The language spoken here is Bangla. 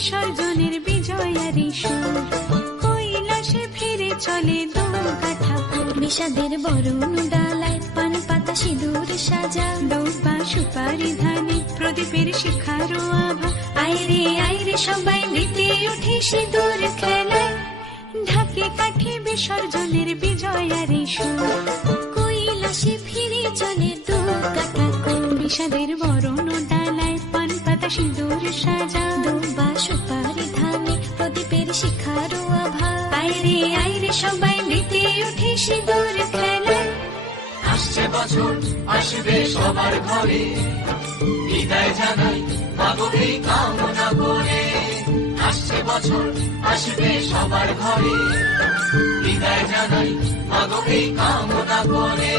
বিসর্জনের বিজয়ারি সুর, কৈলাসে ফিরে চলে দুর্গা ঠাকুর। বিষাদের বরণ ডালায় পান পাতা সিঁদুর সাজা, দৌপা সুপারি ধানে প্রদীপের শিখারো আভা। আইরে সবাই মেতে উঠে সিঁদুর খেলায়, ঢাকে কাঠে বিসর্জনের বিজয়ারি সুর, কৈলাসে ফিরে চলে দুর্গা ঠাকুর। বিষাদের বরণ ডালায় পান পাতা সিঁদুর সাজা, দুর্বা সুপারি ধানে প্রদীপের শিখারো আভা। আইরে সবাই মেতে উঠে সিঁদুর খেলায়। আসছে বছর আসবে সবার ঘরে, বিদায় জানাই মাগো এই কামনা করে। আসছে বছর আসবে সবার ঘরে, বিদায় জানাই মাগো এই কামনা করে।